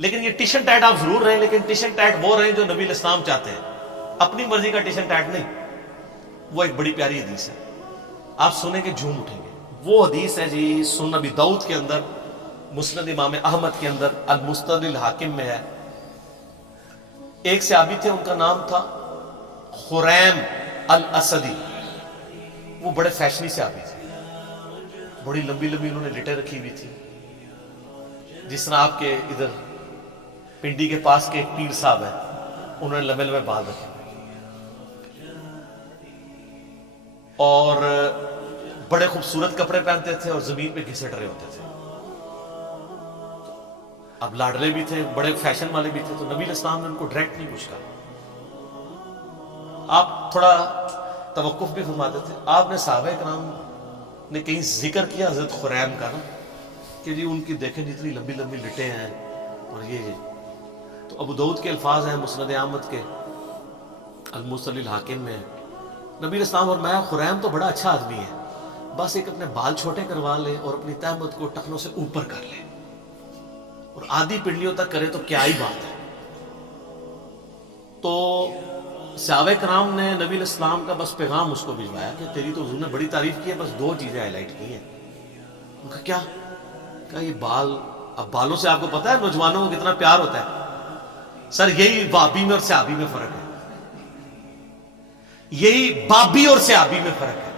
لیکن یہ tension TET آپ ضرور رہیں، لیکن ٹیشن ٹیٹ وہ رہیں جو نبی الاسلام چاہتے ہیں، اپنی مرضی کا ٹیشن ٹیٹ نہیں۔ وہ ایک بڑی پیاری حدیث ہے، آپ سنیں گے جھوم اٹھیں گے۔ وہ حدیث ہے جی سنن ابی داؤد کے اندر، مسند امام احمد کے اندر، المستدرک الحاکم میں ہے۔ ایک صحابی تھے، ان کا نام تھا خریم الاسدی۔ وہ بڑے فیشنی صحابی تھے، بڑی لمبی لمبی انہوں نے لٹیں رکھی ہوئی تھی، جس طرح آپ کے ادھر پنڈی کے پاس کے ایک پیر صاحب ہیں، انہوں نے لمبے لمبے بال رکھے اور بڑے خوبصورت کپڑے پہنتے تھے اور زمین پہ گھسٹ رہے ہوتے تھے۔ اب لاڈلے بھی تھے، بڑے فیشن والے بھی تھے، تو نبی الاسلام نے ان کو ڈائریکٹ نہیں پوچھا، آپ تھوڑا توقف بھی فرماتے تھے۔ آپ نے صحابہ کرام نے کہیں ذکر کیا حضرت خریم کا نا کہ جی ان کی دیکھیں جتنی لمبی لمبی لٹیں ہیں اور یہ، تو ابو داؤد کے الفاظ ہیں مسند احمد کے المستدرک الحاکم میں، نبی الاسلام اور میں خریم تو بڑا اچھا آدمی ہے، بس ایک اپنے بال چھوٹے کروا لے اور اپنی تہمت کو ٹخنوں سے اوپر کر لے اور آدھی پنڈلیوں تک کرے تو کیا ہی بات ہے۔ تو صحابہ کرام نے نبی الاسلام کا بس پیغام اس کو بھجوایا کہ تیری تو حضور نے بڑی تعریف کی ہے، بس دو چیزیں ہائی لائٹ کی ہیں۔ ان کا کیا؟ کہ یہ بال، اب بالوں سے آپ کو پتا ہے نوجوانوں کو کتنا پیار ہوتا ہے۔ سر یہی بابی میں اور صحابی میں فرق ہے، یہی بابی اور صحابی میں فرق ہے۔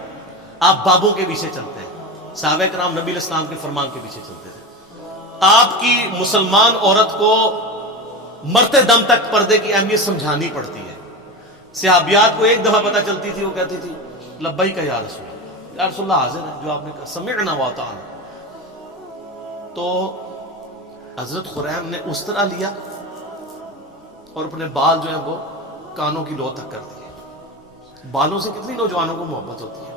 آپ بابوں کے پیچھے چلتے ہیں، صحابہ کرام نبی الاسلام کے فرمان کے پیچھے چلتے تھے۔ آپ کی مسلمان عورت کو مرتے دم تک پردے کی اہمیت سمجھانی پڑتی ہے۔ صحابیات کو ایک دفعہ پتہ چلتی تھی، وہ کہتی تھی لبیک یا رسول اللہ، یا رسول اللہ حاضر ہے جو آپ نے کہا، سمعنا واطعنا۔ تو حضرت خریم نے اس طرح لیا اور اپنے بال جو ہیں وہ کانوں کی لو تک کر دیے۔ بالوں سے کتنی نوجوانوں کو محبت ہوتی ہے،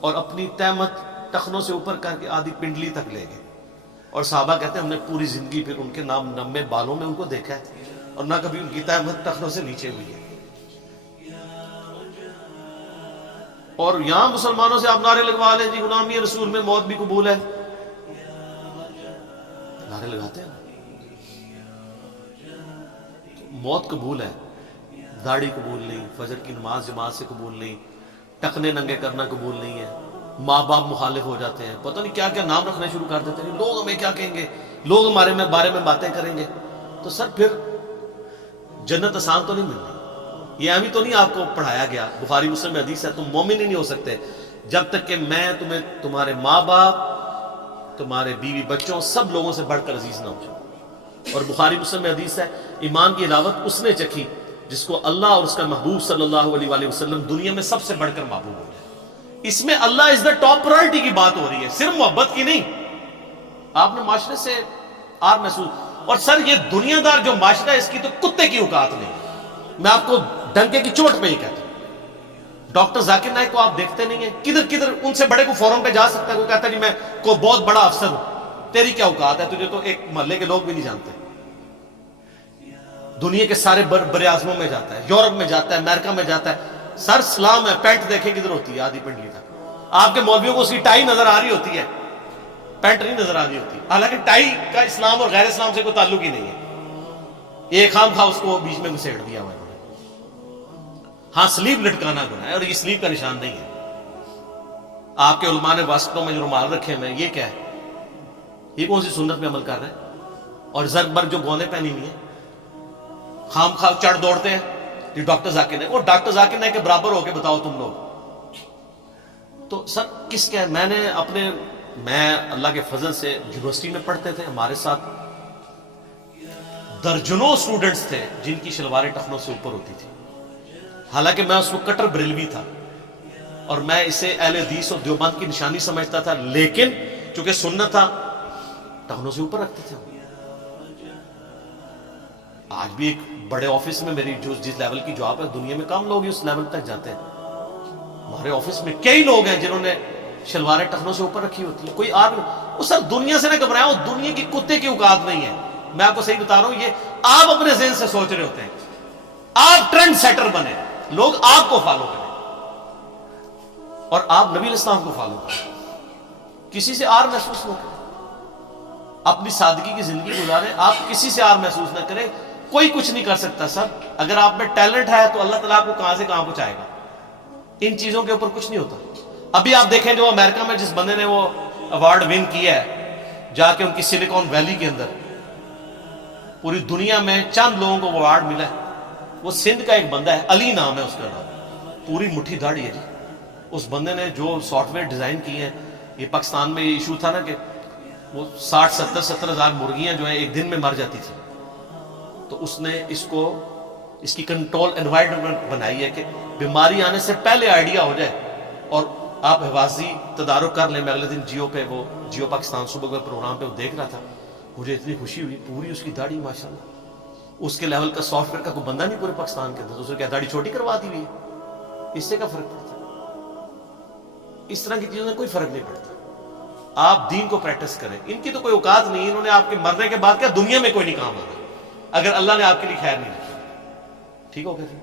اور اپنی تہمت ٹخنوں سے اوپر کر کے آدھی پنڈلی تک لے گئے۔ اور صحابہ کہتے ہیں ہم نے پوری زندگی پھر ان کے نام نمے بالوں میں ان کو دیکھا ہے، اور نہ کبھی ان کی تہمت ٹخنوں سے نیچے ہوئی ہے۔ اور یہاں مسلمانوں سے آپ نعرے لگوا لیں جی غلامی رسول میں موت بھی قبول ہے، نعرے لگاتے ہیں، موت قبول ہے، داڑھی قبول نہیں، فجر کی نماز جماعت سے قبول نہیں، ٹکنے ننگے کرنا قبول نہیں ہے، ماں باپ مخالف ہو جاتے ہیں، پتہ نہیں کیا کیا نام رکھنے شروع کر دیتے ہیں، لوگ ہمیں کیا کہیں گے، لوگ ہمارے بارے میں باتیں کریں گے۔ تو سر پھر جنت آسان تو نہیں ملنی، یہ ابھی تو نہیں آپ کو پڑھایا گیا، بخاری مسلم میں حدیث ہے تم مومن ہی نہیں ہو سکتے جب تک کہ میں تمہیں تمہارے ماں باپ، تمہارے بیوی بچوں، سب لوگوں سے بڑھ کر عزیز نہ ہو جاؤ۔ اور بخاری مسلم میں حدیث ہے ایمان کی علاوت اس نے چکھی جس کو اللہ اور اس کا محبوب صلی اللہ علیہ وآلہ وسلم دنیا میں سب سے بڑھ کر محبوب ہو جائے۔ اس میں اللہ از دا ٹاپ پرائرٹی کی بات ہو رہی ہے، صرف محبت کی نہیں۔ آپ نے معاشرے سے آر محسوس، اور سر یہ دنیا دار جو معاشرہ ہے اس کی تو کتے کی اوقات نہیں، میں آپ کو ڈنکے کی چوٹ پہ ہی کہتا ہوں۔ ڈاکٹر ذاکر نائک کو آپ دیکھتے نہیں ہیں، کدھر کدھر ان سے بڑے کو فورم پہ جا سکتا ہے، وہ کہتا ہے جی میں کو بہت بڑا افسر ہوں، تیری کیا اوقات ہے، تجھے تو ایک محلے کے لوگ بھی نہیں جانتے۔ دنیا کے سارے بر اعظموں میں جاتا ہے، یورپ میں جاتا ہے، امریکہ میں جاتا ہے، سر سلام ہے، پینٹ دیکھیں کدھر ہوتی ہے آدھی پنڈلی تک۔ آپ کے مولویوں کو اس کی ٹائی نظر آ رہی ہوتی ہے، پینٹ نہیں نظر آ رہی ہوتی، حالانکہ ٹائی کا اسلام اور غیر اسلام سے کوئی تعلق ہی نہیں ہے، یہ خام خواہ اس کو بیچ میں گھسیٹ دیا ہوا ہے۔ ہاں سلیب لٹکانا گناہ ہے، اور یہ سلیب کا نشان نہیں ہے۔ آپ کے علماء نے واسطوں میں جو رومال رکھے ہوئے ہیں، یہ کیا ہے؟ یہ کون سی سنت میں عمل کر رہے ہیں؟ اور زرگ برگ جو گونے پہنی ہوئی ہیں، خام خواہ چڑھ دوڑتے ہیں یہ ڈاکٹر ذاکر نائک، اور ڈاکٹر ذاکر نائک کے برابر ہو کے بتاؤ تم لوگ۔ تو سر کس کیا، میں اللہ کے فضل سے یونیورسٹی میں پڑھتے تھے، ہمارے ساتھ درجنوں اسٹوڈنٹس تھے جن کی شلواریں ٹخنوں سے اوپر ہوتی تھی، حالانکہ میں اس وقت کٹر بریلوی تھا اور میں اسے اہل حدیث اور دیوبند کی نشانی سمجھتا تھا، لیکن چونکہ سنت تھا ٹخنوں سے اوپر رکھتے تھے۔ آج بھی ایک بڑے آفس میں میری جس لیول کی جاب ہے، دنیا میں کم لوگ اس لیول تک جاتے ہیں۔ ہمارے آفس میں کئی لوگ ہیں جنہوں نے شلواریں ٹخنوں سے اوپر رکھی ہوتی ہیں، کوئی وہ سر دنیا سے نہ گھبرائیں، وہ دنیا کی کتے کی اوقات نہیں ہے۔ میں آپ کو صحیح بتا رہا ہوں، یہ آپ اپنے ذہن سے سوچ رہے ہوتے ہیں، آپ ٹرینڈ سیٹر بنے، لوگ آپ کو فالو کریں اور آپ نبی الاسلام کو فالو کریں، کسی سے آر محسوس نہ کریں۔ اپنی سادگی کی زندگی گزاریں, آپ کسی سے آر محسوس نہ کریں. کوئی کچھ نہیں کر سکتا سر. اگر آپ میں ٹیلنٹ ہے تو اللہ تعالیٰ آپ کو کہاں سے کہاں پہنچائے گا. ان چیزوں کے اوپر کچھ نہیں ہوتا. ابھی آپ دیکھیں جو امریکہ میں جس بندے نے وہ ایوارڈ ون کیا ہے جا کے ان کی سلیکون ویلی کے اندر, پوری دنیا میں چند لوگوں کو وہ ایوارڈ ملا ہے. وہ سندھ کا ایک بندہ ہے, علی نام ہے اس کا نام, پوری مٹھی داڑھی ہے جی. اس بندے نے جو سافٹ ویئر ڈیزائن کیے ہیں, یہ پاکستان میں یہ ایشو تھا نا کہ وہ 60-70 ہزار مرغیاں جو ہیں ایک دن میں مر جاتی تھی, تو اس نے اس کی کنٹرول انوائرمنٹ بنائی ہے کہ بیماری آنے سے پہلے آئیڈیا ہو جائے. اور آپ حفاظتی تدارک کر لیں. میں اگلے دن جیو پاکستان صبح کے پروگرام پہ وہ دیکھ رہا تھا, مجھے اتنی خوشی ہوئی. پوری اس کی داڑھی ماشاءاللہ, اس کے لیول کا سافٹ ویئر کا کوئی بندہ نہیں پورے پاکستان کے اندر. دوسرے کیا داڑھی چھوٹی کروا دی ہوئی ہے, اس سے کیا فرق پڑتا ہے؟ اس طرح کی چیزوں سے کوئی فرق نہیں پڑتا. آپ دین کو پریکٹس کریں. ان کی تو کوئی اوقات نہیں, انہوں نے آپ کے مرنے کے بعد کیا دنیا میں کوئی نہیں کام آنا اگر اللہ نے آپ کے لیے خیر نہیں رکھی. ٹھیک ہو گیا جی.